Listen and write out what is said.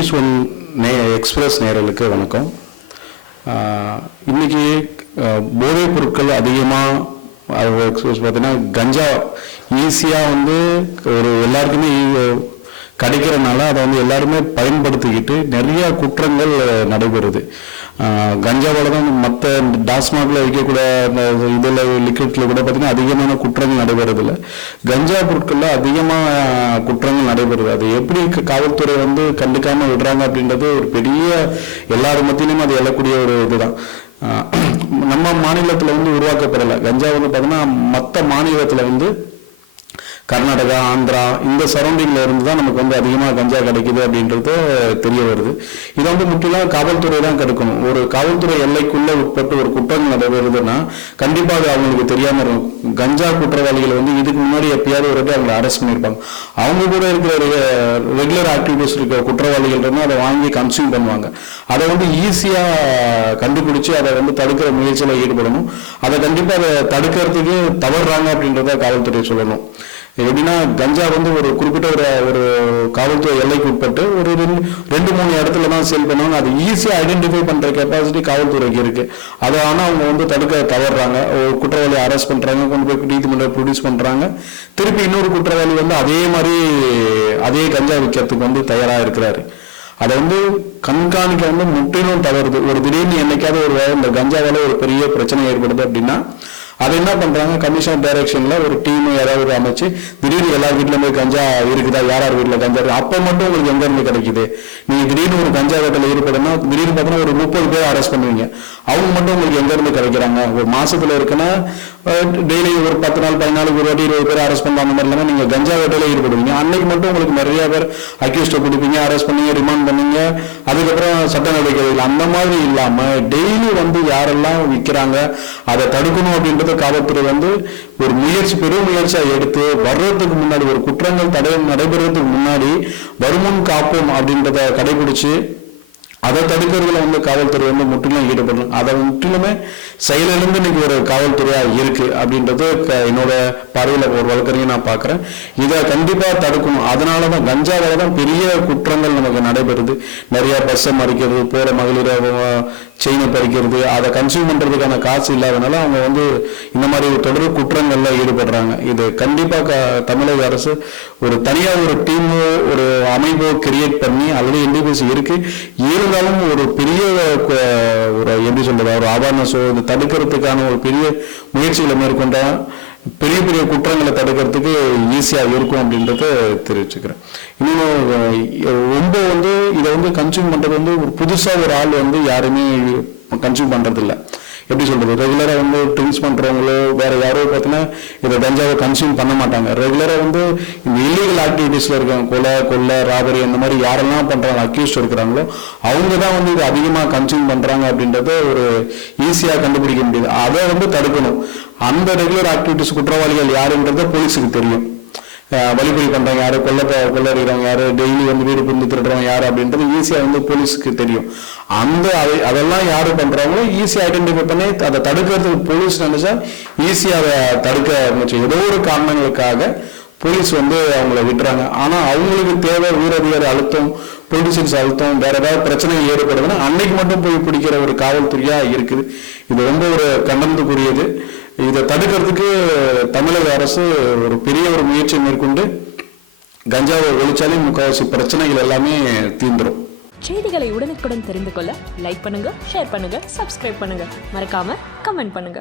News one நே express நேரலுக்கு வணக்கம். இன்றைக்கி இன்னைக்கு போதைப் பொருட்கள் அதிகமாக எக்ஸ்பிரஸ் பார்த்தீங்கன்னா கஞ்சா ஈஸியாக வந்து ஒரு எல்லாருக்குமே கிடைக்கிறனால அதை வந்து எல்லாருமே பயன்படுத்திக்கிட்டு நிறைய குற்றங்கள் நடைபெறுது. கஞ்சாவோட தான் மற்ற டாஸ்மாகில் வைக்கக்கூடிய அந்த இதில் லிக்விட்ல கூட பார்த்தீங்கன்னா அதிகமான குற்றங்கள் நடைபெறதில்ல. கஞ்சா பொருட்களில் அதிகமாக குற்றங்கள் நடைபெறுது. அது எப்படி காவல்துறை வந்து கண்டுக்காமல் விடுறாங்க அப்படின்றது ஒரு பெரிய எல்லார் மத்தியிலையும் அது எழக்கூடிய ஒரு இதுதான். நம்ம மாநிலத்தில் வந்து உருவாக்கப்படலை. கஞ்சா வந்து பார்த்தீங்கன்னா மற்ற மாநிலத்தில் வந்து கர்நாடகா ஆந்திரா இந்த சரௌண்டிங்கில் இருந்து தான் நமக்கு வந்து அதிகமாக கஞ்சா கிடைக்குது அப்படின்றது தெரிய வருது. இதை வந்து முற்றிலும் காவல்துறை தான் கெடுக்கணும். ஒரு காவல்துறை எல்லைக்குள்ளே உட்பட்டு ஒரு குற்றம் நடைபெறுதுன்னா கண்டிப்பாக அது அவங்களுக்கு தெரியாமல் இருக்கும். கஞ்சா குற்றவாளிகள் வந்து இதுக்கு முன்னாடி எப்பயாவது ஒரு அவங்களை அரெஸ்ட் பண்ணியிருப்பாங்க. அவங்க கூட இருக்கிற ரெகுலர் ஆக்டிவிட்டிஸ் இருக்கிற குற்றவாளிகள் இருந்தால் அதை வாங்கி கன்சியூம் பண்ணுவாங்க. அதை வந்து ஈஸியாக கண்டுபிடிச்சி அதை வந்து தடுக்கிற முயற்சியில் ஈடுபடணும். அதை கண்டிப்பாக அதை தடுக்கிறதுக்கு தவறுறாங்க அப்படின்றத காவல்துறை சொல்லணும். எப்படின்னா கஞ்சா வந்து ஒரு குறிப்பிட்ட ஒரு ஒரு காவல்துறை எல்லைக்கு உட்பட்டு ஒரு ரெண்டு ரெண்டு மூணு இடத்துல தான் சேல் பண்ணுவாங்க. அது ஈஸியாக ஐடென்டிஃபை பண்ணுற கெப்பாசிட்டி காவல்துறைக்கு இருக்கு. அதை ஆனால் அவங்க வந்து தடுக்க தவறுறாங்க. ஒரு குற்றவாளி அரெஸ்ட் பண்ணுறாங்க கொண்டு போய் நீதிமன்றம் ப்ரொடியூஸ் பண்ணுறாங்க திருப்பி இன்னொரு குற்றவாளி வந்து அதே மாதிரி அதே கஞ்சா விற்கிறதுக்கு வந்து தயாராக இருக்கிறாரு. அதை வந்து கண்காணிக்க வந்து முற்றிலும் தவறுது. ஒரு திடீர்னு என்னைக்காவது ஒரு வேளை இந்த கஞ்சாவால ஒரு பெரிய பிரச்சனை ஏற்படுது அப்படின்னா அதை என்ன பண்றாங்க? கமிஷன் டைரக்ஷன்ல ஒரு டீம் ஏதாவது அமைச்சு திடீர்னு எல்லா வீட்லயும் போய் கஞ்சா இருக்குதா? யார் யார் வீட்டுல கஞ்சா இருக்கு? அப்ப மட்டும் உங்களுக்கு எங்க இருந்து கிடைக்குது? நீங்க திடீர்னு ஒரு கஞ்சா வேட்டையில் ஈடுபடணும் திடீர்னு பார்த்தீங்கன்னா ஒரு முப்பது பேர் அரெஸ்ட் பண்ணுவீங்க. அவங்க மட்டும் உங்களுக்கு எங்க இருந்து கிடைக்கிறாங்க? ஒரு மாசத்துல இருக்குன்னா டெய்லி ஒரு பத்து நாள் பதினாலுக்கு ஒரு வாட்டி இருபது பேர் அரெஸ்ட் பண்ண அந்த மாதிரி இல்லாம நீங்க கஞ்சா வேட்டையில ஈடுபடுவீங்க. அன்னைக்கு மட்டும் உங்களுக்கு நிறைய பேர் அக்யூஸ்ட பிடிப்பீங்க அரெஸ்ட் பண்ணீங்க ரிமாண்ட் பண்ணீங்க. அதுக்கப்புறம் சட்ட நடவடிக்கை அந்த மாதிரி இல்லாம டெய்லி வந்து யாரெல்லாம் விற்கிறாங்க அதை தடுக்கணும் அப்படின்றது காவல்துறை வந்து ஒரு முயற்சி பெரும் முயற்சியா எடுத்து வர்றதுக்கு முன்னாடி ஒரு குற்றங்கள் தடை நடைபெறதுக்கு முன்னாடி வருமுன் காப்போம் அப்படின்றத கடைபிடிச்சு அதை தடுக்கிறதுல வந்து காவல்துறை வந்து முற்றிலும் ஈடுபடணும் அதை முற்றிலுமே செயலிழந்து இன்னைக்கு ஒரு காவல்துறையா இருக்கு அப்படின்றது என்னோட பார்வையில ஒரு வழக்கறிஞர் நான் பாக்குறேன் இதை கண்டிப்பா தடுக்கணும். அதனால தான் தான் பெரிய குற்றங்கள் நமக்கு நடைபெறுது. நிறைய பஸ்ஸை மறிக்கிறது போற மகளிரை செயினை பறிக்கிறது அதை கன்சியூம் பண்ணுறதுக்கான காசு இல்லாதனால அவங்க வந்து இந்த மாதிரி தொடர் குற்றங்களில் ஈடுபடுறாங்க. இது கண்டிப்பாக க- தமிழக அரசு ஒரு தனியாக ஒரு டீமோ ஒரு அமைப்போ கிரியேட் பண்ணி ஆல்ரெடி என்டிபிஎஸ் இருக்குது இருந்தாலும் ஒரு பெரிய ஒரு எப்படி சொல்கிறது ஒரு அவேர்னஸோ இது தடுக்கிறதுக்கான ஒரு பெரிய முயற்சிகளை மேற்கொண்டால் பெரிய பெரிய குற்றங்களை தடுக்கிறதுக்கு ஈஸியா இருக்கும் அப்படின்றத தெரிவிச்சுக்கிறேன். இன்னும் ரொம்ப வந்து இதை வந்து கன்சியூம் பண்றது வந்து ஒரு புதுசா ஒரு ஆள் வந்து யாருமே கன்சியூம் பண்றது எப்படி சொல்றது? ரெகுலரா வந்து ட்ரிங்க்ஸ் பண்றவங்களோ வேற யாரோ பார்த்தீங்கன்னா இதை கஞ்சாவை கன்சியூம் பண்ண மாட்டாங்க. ரெகுலரா வந்து இந்த இல்லீகல் ஆக்டிவிட்டீஸ்ல இருக்காங்க கொலை கொள்ளை ராபரி அந்த மாதிரி யாரெல்லாம் பண்றாங்க அக்யூஸ்ட் இருக்கிறாங்களோ அவங்க தான் வந்து இது அதிகமா கன்சியூம் பண்றாங்க அப்படின்றத ஒரு ஈஸியா கண்டுபிடிக்க முடியுது. அதை வந்து தடுக்கணும். அந்த ரெகுலர் ஆக்டிவிட்டிஸ் குற்றவாளிகள் யாருன்றத போலீஸுக்கு தெரியும். வழிபறி பண்ணுறவங்க யார் யாரு கொள்ள கொள்ளடிக்கிறவங்க யார் டெய்லி வந்து வீடு புரிந்து திருடுறவங்க யார் அப்படின்றது ஈஸியாக வந்து போலீஸுக்கு தெரியும். அந்த அதை அதெல்லாம் யார் பண்ணுறாங்களோ ஈஸியாக ஐடென்டிஃபை பண்ணி அதை தடுக்கிறதுக்கு போலீஸ் நினச்சா ஈஸியாக அதை தடுக்க ஆரம்பிச்சு ஏதோ ஒரு காரணங்களுக்காக போலீஸ் வந்து அவங்கள விட்டுறாங்க. ஆனால் அவங்களுக்கு தேவை உயரதிகாரி அழுத்தம் பொலிட்டிஷியன்ஸ் அழுத்தம் வேற ஏதாவது பிரச்சனை ஏற்படுதுன்னா அன்னைக்கு மட்டும் போய் பிடிக்கிற ஒரு காவல்துறையாக இருக்குது. இது ரொம்ப ஒரு கண்டனத்துக்குரியது. இதை தடுக்கிறதுக்கு தமிழக அரசு ஒரு பெரிய ஒரு முயற்சி மேற்கொண்டு கஞ்சாவை ஒழிச்சாலே முக்கால்வாசி பிரச்சனைகள் எல்லாமே தீந்துரும் செய்திகளை உடனுக்குடன் தெரிந்து கொள்ள லைக் பண்ணுங்க ஷேர் பண்ணுங்க சப்ஸ்கிரைப் பண்ணுங்க. மறக்காம கமெண்ட் பண்ணுங்க.